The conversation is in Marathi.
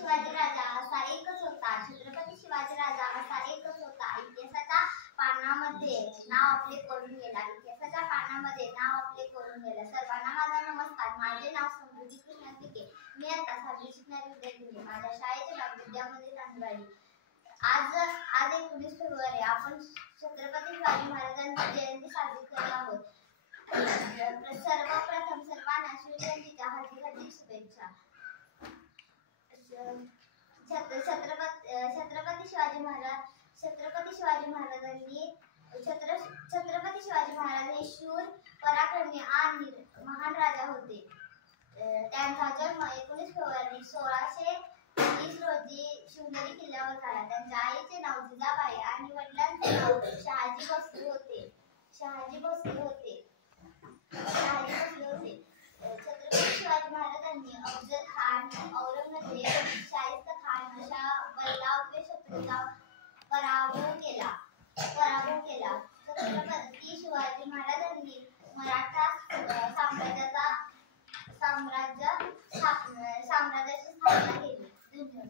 शिवाजी राजा असा एकच होता. छत्रपती शिवाजी राजा असा एकच होता. इतिहासाच्या पानामध्ये नाव आपले करून गेला. इतिहासाच्या पानामध्ये नाव आपले करून गेला. सर्वांना माझा नमस्कार. माझे नाव समृद्धी कृष्ण पिके. मी आता 7वी शिकणारी विद्यार्थी. माझ्या शाळेचे नाव विद्यामंदिर रांजवाडी. आज 19 फेब्रुवारी आपण छत्रपती शिवाजी महाराजांची जयंती साजरी करत आहोत. सर्वप्रथम सर्वांना शिवजयंतीच्या हार्दिक शुभेच्छा. छत्रपती शिवाजी महाराज हे शूर, पराक्रमी आणि महान राजा होते. त्यांचा जन्म 19 फेब्रुवारी 1630 रोजी शिवनेरी किल्ल्यावर झाला. त्यांच्या आईचे नाव जिजाबाई आणि वडिलांचे नाव शहाजी भोसले होते. छत्रपती शिवाजी महाराजांनी अफजल खान, औरंगजेब, शाहिस्त खान अशा बलाढ्य शत्रूंचा पराभव केला. छत्रपती शिवाजी महाराजांनी मराठा साम्राज्याची स्थापना केली. धन्यवाद.